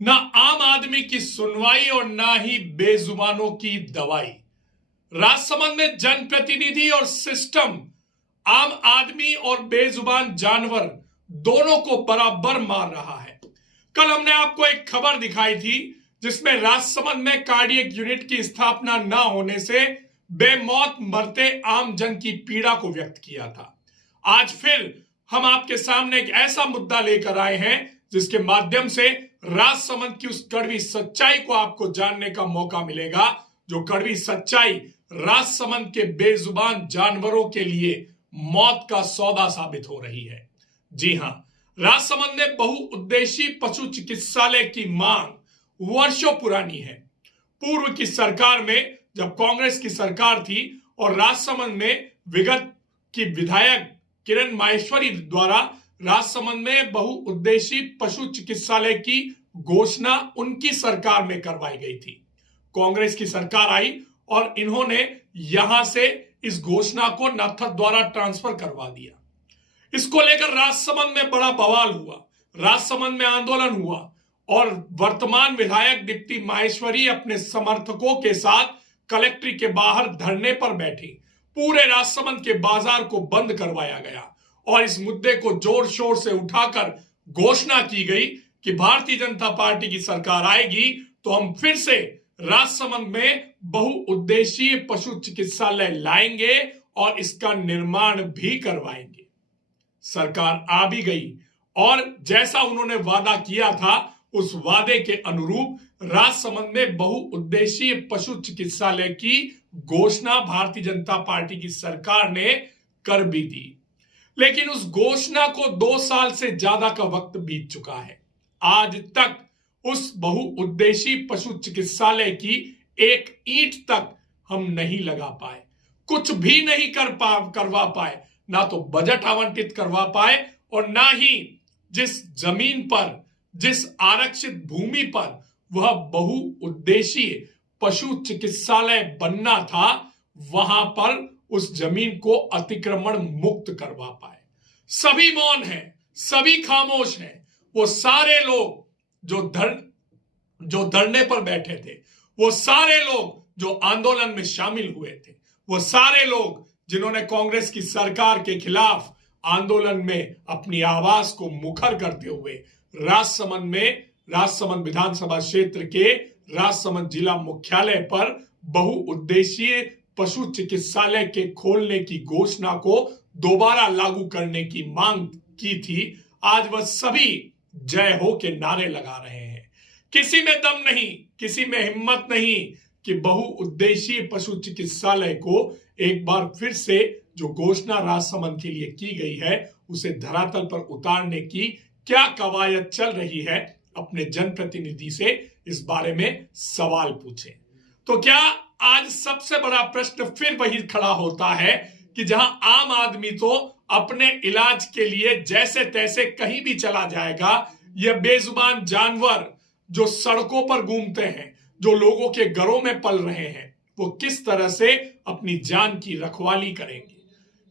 ना आम आदमी की सुनवाई और ना ही बेजुबानों की दवाई। राजसमंद में जनप्रतिनिधि और सिस्टम आम आदमी और बेजुबान जानवर दोनों को बराबर मार रहा है। कल हमने आपको एक खबर दिखाई थी जिसमें राजसमंद में कार्डियक यूनिट की स्थापना न होने से बेमौत मरते आम जन की पीड़ा को व्यक्त किया था। आज फिर हम आपके सामने एक ऐसा मुद्दा लेकर आए हैं जिसके माध्यम से राजसमंद की उस कड़वी सच्चाई को आपको जानने का मौका मिलेगा, जो कड़वी सच्चाई राजसमंद के बेजुबान जानवरों के लिए मौत का सौदा साबित हो रही है। जी हां, राजसमंद में बहुउद्देशीय पशु चिकित्सालय की मांग वर्षों पुरानी है। पूर्व की सरकार में, जब कांग्रेस की सरकार थी और राजसमंद में विगत की विधायक किरण माहेश्वरी द्वारा राजसमंद में बहुउद्देशीय पशु चिकित्सालय की घोषणा उनकी सरकार में करवाई गई थी। कांग्रेस की सरकार आई और इन्होंने यहां से इस घोषणा को नाथद द्वारा ट्रांसफर करवा दिया। इसको लेकर राजसमंद में बड़ा बवाल हुआ, राजसमंद में आंदोलन हुआ और वर्तमान विधायक दीप्ति माहेश्वरी अपने समर्थकों के साथ कलेक्ट्री के बाहर धरने पर बैठी। पूरे राजसमंद के बाजार को बंद करवाया गया और इस मुद्दे को जोर शोर से उठाकर घोषणा की गई कि भारतीय जनता पार्टी की सरकार आएगी तो हम फिर से राजसमंद में बहुउद्देशीय पशु चिकित्सालय लाएंगे और इसका निर्माण भी करवाएंगे। सरकार आ भी गई और जैसा उन्होंने वादा किया था उस वादे के अनुरूप राजसमंद में बहुउद्देशीय पशु चिकित्सालय की घोषणा भारतीय जनता पार्टी की सरकार ने कर भी दी। लेकिन उस घोषणा को 2 साल से ज्यादा का वक्त बीत चुका है। आज तक उस बहुउद्देशीय पशु चिकित्सालय की एक ईंट तक हम नहीं लगा पाए, कुछ भी नहीं करवा पाए, ना तो बजट आवंटित करवा पाए और ना ही जिस जमीन पर, जिस आरक्षित भूमि पर वह बहुउद्देशीय पशु चिकित्सालय बनना था वहां पर उस जमीन को अतिक्रमण मुक्त करवा पाए। सभी मौन हैं, सभी खामोश हैं। वो सारे लोग जो धरने पर बैठे थे, वो सारे लोग जो आंदोलन में शामिल हुए थे, वो सारे लोग जिन्होंने कांग्रेस की सरकार के खिलाफ आंदोलन में अपनी आवाज को मुखर करते हुए राजसमंद विधानसभा क्षेत्र के राजसमंद जिला मुख्यालय पर बहुउद्देशीय पशु चिकित्सालय के खोलने की घोषणा को दोबारा लागू करने की मांग की थी, आज वह सभी जय हो के नारे लगा रहे हैं। किसी में दम नहीं, किसी में हिम्मत नहीं कि बहुउद्देशीय पशु चिकित्सालय को एक बार फिर से जो घोषणा राजसमंद के लिए की गई है उसे धरातल पर उतारने की क्या कवायद चल रही है। अपने जनप्रतिनिधि से इस बारे में सवाल पूछें। तो क्या आज सबसे बड़ा प्रश्न फिर वही खड़ा होता है कि जहां आम आदमी तो अपने इलाज के लिए जैसे तैसे कहीं भी चला जाएगा, यह बेजुबान जानवर जो सड़कों पर घूमते हैं, जो लोगों के घरों में पल रहे हैं, वो किस तरह से अपनी जान की रखवाली करेंगे।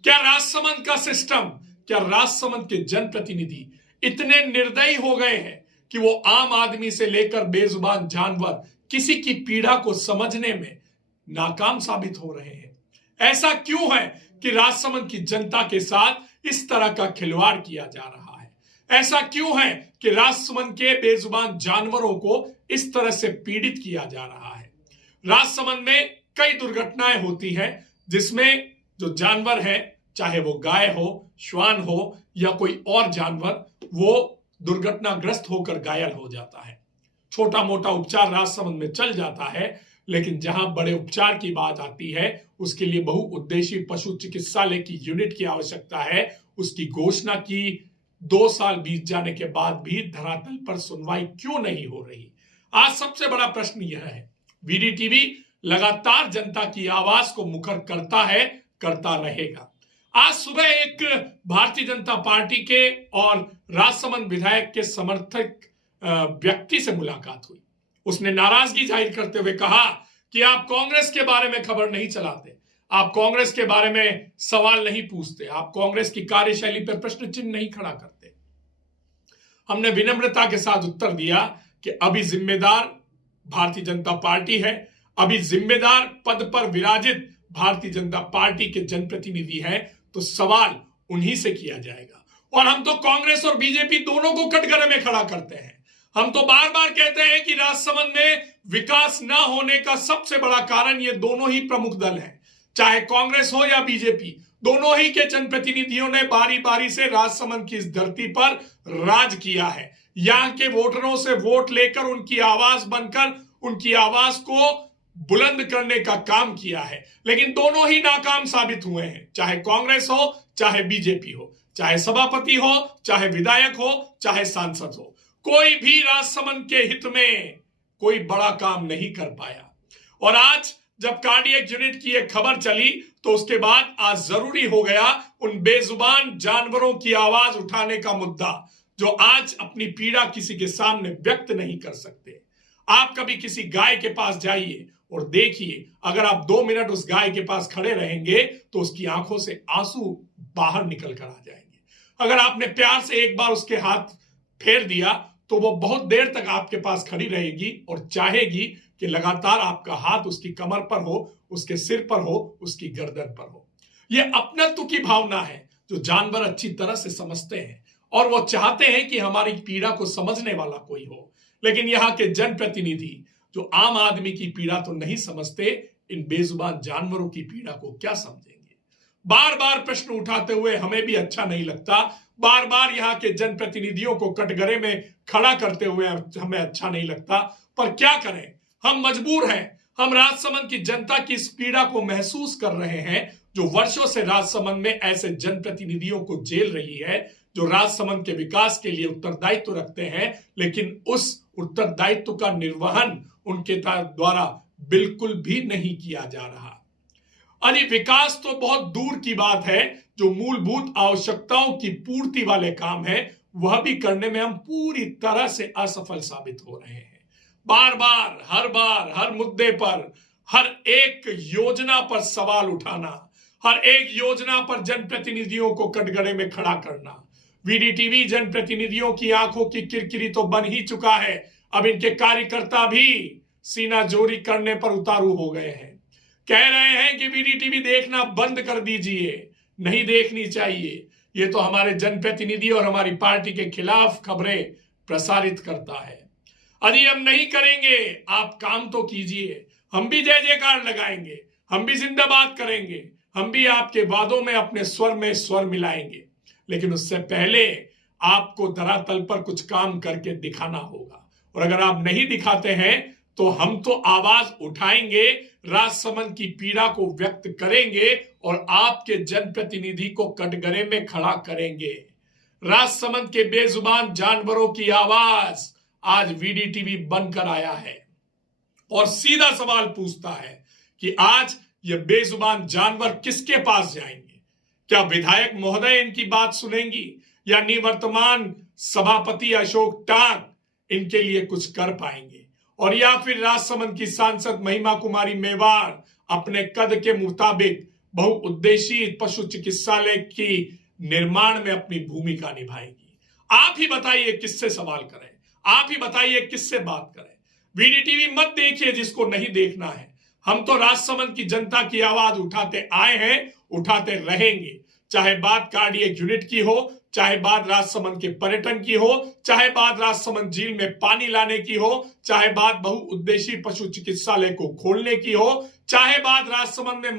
क्या राजसमंद का सिस्टम, क्या राजसमंद के जनप्रतिनिधि इतने निर्दयी हो गए हैं कि वो आम आदमी से लेकर बेजुबान जानवर किसी की पीड़ा को समझने में नाकाम साबित हो रहे हैं? ऐसा क्यों है कि राजसमंद की जनता के साथ इस तरह का खिलवाड़ किया जा रहा है? ऐसा क्यों है कि राजसमंद के बेजुबान जानवरों को इस तरह से पीड़ित किया जा रहा है? राजसमंद में कई दुर्घटनाएं होती हैं जिसमें जो जानवर है, चाहे वो गाय हो, श्वान हो या कोई और जानवर, वो दुर्घटनाग्रस्त होकर घायल हो जाता है। छोटा मोटा उपचार राजसमंद में चल जाता है, लेकिन जहां बड़े उपचार की बात आती है उसके लिए बहुउद्देशीय पशु चिकित्सालय की यूनिट की आवश्यकता है। उसकी घोषणा की 2 साल बीत जाने के बाद भी धरातल पर सुनवाई क्यों नहीं हो रही? आज सबसे बड़ा प्रश्न यह है। वीडीटीवी लगातार जनता की आवाज को मुखर करता है, करता रहेगा। आज सुबह एक भारतीय जनता पार्टी के और राजसमंद विधायक के समर्थक व्यक्ति से मुलाकात हुई। उसने नाराजगी जाहिर करते हुए कहा कि आप कांग्रेस के बारे में खबर नहीं चलाते, आप कांग्रेस के बारे में सवाल नहीं पूछते, आप कांग्रेस की कार्यशैली पर प्रश्न चिन्ह नहीं खड़ा करते। हमने विनम्रता के साथ उत्तर दिया कि अभी जिम्मेदार भारतीय जनता पार्टी है, अभी जिम्मेदार पद पर विराजित भारतीय जनता पार्टी के जनप्रतिनिधि हैं, तो सवाल उन्हीं से किया जाएगा। और हम तो कांग्रेस और बीजेपी दोनों को कटघरे में खड़ा करते हैं। हम तो बार बार कहते हैं कि राजसमंद में विकास ना होने का सबसे बड़ा कारण ये दोनों ही प्रमुख दल हैं, चाहे कांग्रेस हो या बीजेपी। दोनों ही के जनप्रतिनिधियों ने बारी बारी से राजसमंद की इस धरती पर राज किया है, यहां के वोटरों से वोट लेकर उनकी आवाज बनकर उनकी आवाज को बुलंद करने का काम किया है, लेकिन दोनों ही नाकाम साबित हुए हैं, चाहे कांग्रेस हो चाहे बीजेपी हो, चाहे सभापति हो चाहे विधायक हो चाहे सांसद हो। कोई भी राजसमंद के हित में कोई बड़ा काम नहीं कर पाया। और आज जब कार्डियक यूनिट की एक खबर चली तो उसके बाद आज जरूरी हो गया उन बेजुबान जानवरों की आवाज उठाने का मुद्दा, जो आज अपनी पीड़ा किसी के सामने व्यक्त नहीं कर सकते। आप कभी किसी गाय के पास जाइए और देखिए, अगर आप 2 मिनट उस गाय के पास खड़े रहेंगे तो उसकी आंखों से आंसू बाहर निकल कर आ जाएंगे। अगर आपने प्यार से एक बार उसके हाथ फेर दिया तो वो बहुत देर तक आपके पास खड़ी रहेगी और चाहेगी कि लगातार आपका हाथ उसकी कमर पर हो, उसके सिर पर हो, उसकी गर्दन पर हो। यह अपनत्व की भावना है जो जानवर अच्छी तरह से समझते हैं और वो चाहते हैं कि हमारी पीड़ा को समझने वाला कोई हो। लेकिन यहाँ के जनप्रतिनिधि जो आम आदमी की पीड़ा तो नहीं समझते, इन बेजुबान जानवरों की पीड़ा को क्या समझेंगे। बार बार प्रश्न उठाते हुए हमें भी अच्छा नहीं लगता, बार बार यहाँ के जनप्रतिनिधियों को कटघरे में खड़ा करते हुए हमें अच्छा नहीं लगता, पर क्या करें, हम मजबूर हैं। हम राजसमंद की जनता की इस पीड़ा को महसूस कर रहे हैं जो वर्षों से राजसमंद में ऐसे जनप्रतिनिधियों को झेल रही है जो राजसमंद के विकास के लिए उत्तरदायित्व रखते हैं, लेकिन उस उत्तरदायित्व का निर्वहन उनके द्वारा बिल्कुल भी नहीं किया जा रहा। अरे विकास तो बहुत दूर की बात है, जो मूलभूत आवश्यकताओं की पूर्ति वाले काम है वह भी करने में हम पूरी तरह से असफल साबित हो रहे हैं। बार बार हर मुद्दे पर, हर एक योजना पर सवाल उठाना, हर एक योजना पर जनप्रतिनिधियों को कटघरे में खड़ा करना। वीडीटीवी जनप्रतिनिधियों की आंखों की किरकिरी तो बन ही चुका है, अब इनके कार्यकर्ता भी सीना जोरी करने पर उतारू हो गए हैं। कह रहे हैं कि वीडीटीवी देखना बंद कर दीजिए, नहीं देखनी चाहिए, ये तो हमारे जनप्रतिनिधि और हमारी पार्टी के खिलाफ खबरें प्रसारित करता है। यदि हम नहीं करेंगे, आप काम तो कीजिए, हम भी जय जयकार लगाएंगे, हम भी जिंदाबाद करेंगे, हम भी आपके वादों में अपने स्वर में स्वर मिलाएंगे, लेकिन उससे पहले आपको धरातल पर कुछ काम करके दिखाना होगा। और अगर आप नहीं दिखाते हैं तो हम तो आवाज उठाएंगे, राजसमंद की पीड़ा को व्यक्त करेंगे और आपके जनप्रतिनिधि को कटघरे में खड़ा करेंगे। राजसमंद के बेजुबान जानवरों की आवाज आज वीडीटीवी बनकर आया है और सीधा सवाल पूछता है कि आज ये बेजुबान जानवर किसके पास जाएंगे? क्या विधायक महोदय इनकी बात सुनेंगी या निवर्तमान सभापति अशोक टांग इनके लिए कुछ कर पाएंगे? और या फिर राजसमंद की सांसद महिमा कुमारी मेवाड़ अपने कद के मुताबिक बहुउद्देशीय पशु चिकित्सालय की निर्माण में अपनी भूमिका निभाएंगी? आप ही बताइए किससे सवाल करें, आप ही बताइए किससे बात करें। वीडीटीवी मत देखिए जिसको नहीं देखना है। हम तो राजसमंद की जनता की आवाज उठाते आए हैं, उठाते रहेंगे, चाहे बात कार्डियक यूनिट की हो, चाहे बात राजसमंद के पर्यटन की हो, चाहे बात राजसमंद झील में पानी लाने की हो, चाहे बात बहुउद्देशीय पशु चिकित्सालय को खोलने की हो, चाहे बात राजसमंद में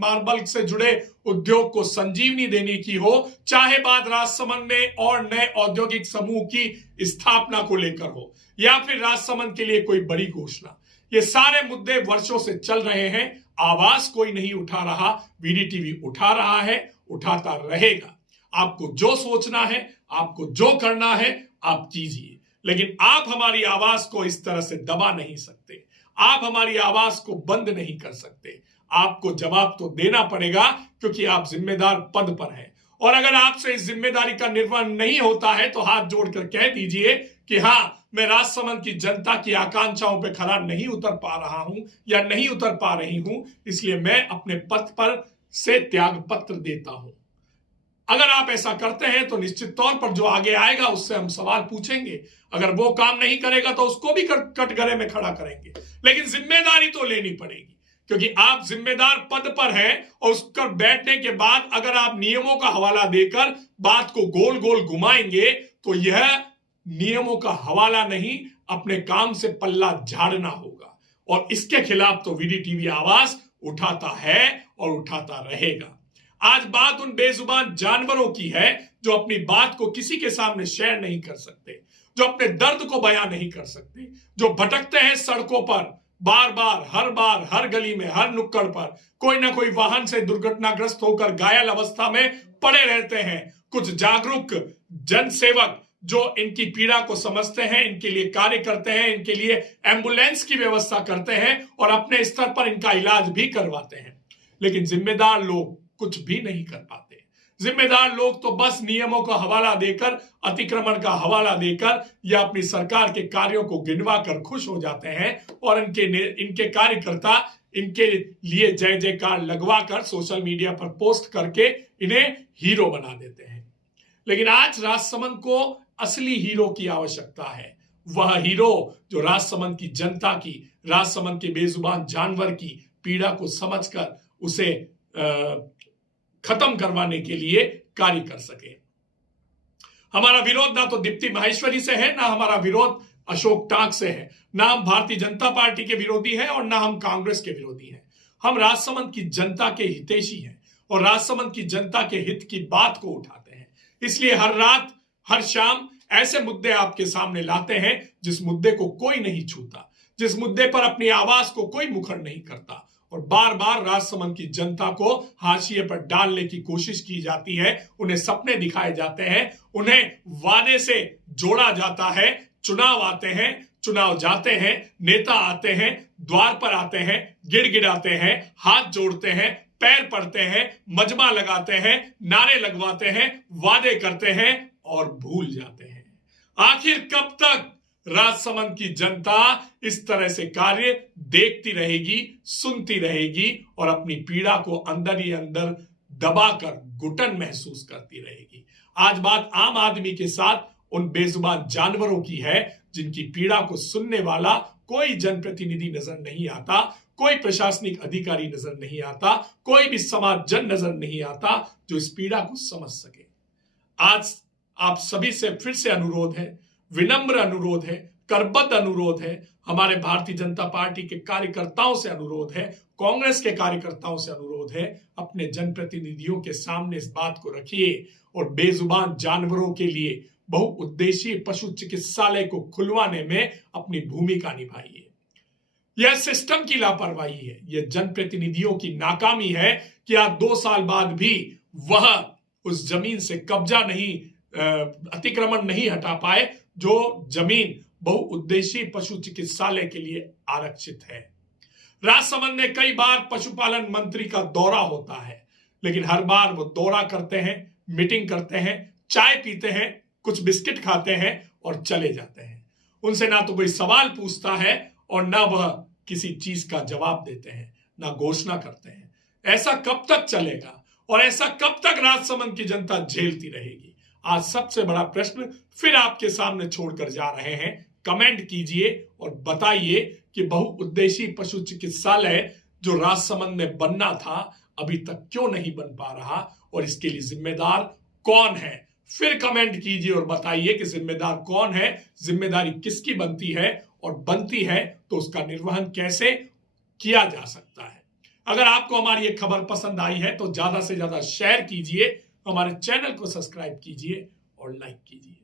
मार्बल से जुड़े उद्योग को संजीवनी देने की हो, चाहे बात राजसमंद में और नए औद्योगिक समूह की स्थापना को लेकर हो, या फिर राजसमंद के लिए कोई बड़ी घोषणा। ये सारे मुद्दे वर्षों से चल रहे हैं, आवाज कोई नहीं उठा रहा, वीडीटीवी उठा रहा है, उठाता रहेगा। आपको जो सोचना है, आपको जो करना है, आप कीजिए, लेकिन आप हमारी आवाज को इस तरह से दबा नहीं सकते, आप हमारी आवाज को बंद नहीं कर सकते। आपको जवाब तो देना पड़ेगा क्योंकि आप जिम्मेदार पद पर हैं। और अगर आपसे इस जिम्मेदारी का निर्वहन नहीं होता है तो हाथ जोड़कर कह दीजिए कि हाँ, मैं राजसमंद की जनता की आकांक्षाओं पर खरा नहीं उतर पा रहा हूं या नहीं उतर पा रही हूं, इसलिए मैं अपने पद पर से त्याग पत्र देता हूं। अगर आप ऐसा करते हैं तो निश्चित तौर पर जो आगे आएगा उससे हम सवाल पूछेंगे। अगर वो काम नहीं करेगा तो उसको भी कटघरे में खड़ा करेंगे, लेकिन जिम्मेदारी तो लेनी पड़ेगी, क्योंकि आप जिम्मेदार पद पर हैं। और उस पर बैठने के बाद अगर आप नियमों का हवाला देकर बात को गोल गोल घुमाएंगे तो यह नियमों का हवाला नहीं, अपने काम से पल्ला झाड़ना होगा। और इसके खिलाफ तो वीडीटीवी आवाज उठाता है और उठाता रहेगा। आज बात उन बेजुबान जानवरों की है जो अपनी बात को किसी के सामने शेयर नहीं कर सकते, जो अपने दर्द को बयां नहीं कर सकते, जो भटकते हैं सड़कों पर बार हर गली में, हर नुक्कड़ पर कोई ना कोई वाहन से दुर्घटनाग्रस्त होकर घायल अवस्था में पड़े रहते हैं। कुछ जागरूक जनसेवक जो इनकी पीड़ा को समझते हैं, इनके लिए कार्य करते हैं, इनके लिए एम्बुलेंस की व्यवस्था करते हैं और अपने स्तर पर इनका इलाज भी करवाते हैं। लेकिन जिम्मेदार लोग कुछ भी नहीं कर पाते। जिम्मेदार लोग तो बस नियमों का हवाला देकर, अतिक्रमण का हवाला देकर या अपनी सरकार के कार्यों को गिनवा कर खुश हो जाते हैं और इनके कार्यकर्ता इनके लिए जय जयकार लगवा कर सोशल मीडिया पर पोस्ट करके इन्हें हीरो बना देते हैं। लेकिन आज राजसमंद को असली हीरो की आवश्यकता है। वह हीरो जो राजसमंद की जनता की, राजसमंद के बेजुबान जानवर की पीड़ा को समझकर उसे खत्म करवाने के लिए कार्य कर सके। हमारा विरोध ना तो दीप्ति माहेश्वरी से है, ना हमारा विरोध अशोक टाक से है, ना हम भारतीय जनता पार्टी के विरोधी हैं और ना हम कांग्रेस के विरोधी हैं। हम राजसमंद की जनता के हितैषी हैं और राजसमंद की जनता के हित की बात को उठाते हैं। इसलिए हर रात हर शाम ऐसे मुद्दे आपके सामने लाते हैं जिस मुद्दे को कोई नहीं छूता, जिस मुद्दे पर अपनी आवाज को कोई मुखर नहीं करता और बार बार राजसमंद की जनता को हाशिए पर डालने की कोशिश की जाती है। उन्हें सपने दिखाए जाते हैं, उन्हें वादे से जोड़ा जाता है। चुनाव आते हैं, चुनाव जाते हैं, नेता आते हैं, द्वार पर आते हैं, गिड़गिड़ाते हैं, हाथ जोड़ते हैं, पैर पड़ते हैं, मजमा लगाते हैं, नारे लगवाते हैं, वादे करते हैं और भूल जाते हैं। आखिर कब तक राजसमंद की जनता इस तरह से कार्य देखती रहेगी, सुनती रहेगी और अपनी पीड़ा को अंदर ही अंदर दबाकर घुटन महसूस करती रहेगी। आज बात आम आदमी के साथ उन बेजुबान जानवरों की है जिनकी पीड़ा को सुनने वाला कोई जनप्रतिनिधि नजर नहीं आता, कोई प्रशासनिक अधिकारी नजर नहीं आता, कोई भी समाज जन नजर नहीं आता जो इस पीड़ा को समझ सके। आज आप सभी से फिर से अनुरोध है, विनम्र अनुरोध है, करबद्ध अनुरोध है, हमारे भारतीय जनता पार्टी के कार्यकर्ताओं से अनुरोध है, कांग्रेस के कार्यकर्ताओं से अनुरोध है, अपने जनप्रतिनिधियों के सामने इस बात को रखिए और बेजुबान जानवरों के लिए बहुउद्देशीय पशु चिकित्सालय को खुलवाने में अपनी भूमिका निभाइए। यह सिस्टम की लापरवाही है, यह जनप्रतिनिधियों की नाकामी है कि आज 2 साल बाद भी वह उस जमीन से कब्जा नहीं, अतिक्रमण नहीं हटा पाए जो जमीन बहुउद्देशीय पशु चिकित्सालय के लिए आरक्षित है। राजसमंद में कई बार पशुपालन मंत्री का दौरा होता है, लेकिन हर बार वो दौरा करते हैं, मीटिंग करते हैं, चाय पीते हैं, कुछ बिस्किट खाते हैं और चले जाते हैं। उनसे ना तो कोई सवाल पूछता है और ना वह किसी चीज का जवाब देते हैं, ना घोषणा करते हैं। ऐसा कब तक चलेगा और ऐसा कब तक राजसमंद की जनता झेलती रहेगी? आज सबसे बड़ा प्रश्न फिर आपके सामने छोड़कर जा रहे हैं। कमेंट कीजिए और बताइए कि बहुउद्देशीय पशु चिकित्सालय जो राजसमंद में बनना था अभी तक क्यों नहीं बन पा रहा और इसके लिए जिम्मेदार कौन है? फिर कमेंट कीजिए और बताइए कि जिम्मेदार कौन है, जिम्मेदारी किसकी बनती है और बनती है तो उसका निर्वहन कैसे किया जा सकता है। अगर आपको हमारी ये खबर पसंद आई है तो ज्यादा से ज्यादा शेयर कीजिए, हमारे चैनल को सब्सक्राइब कीजिए और लाइक कीजिए।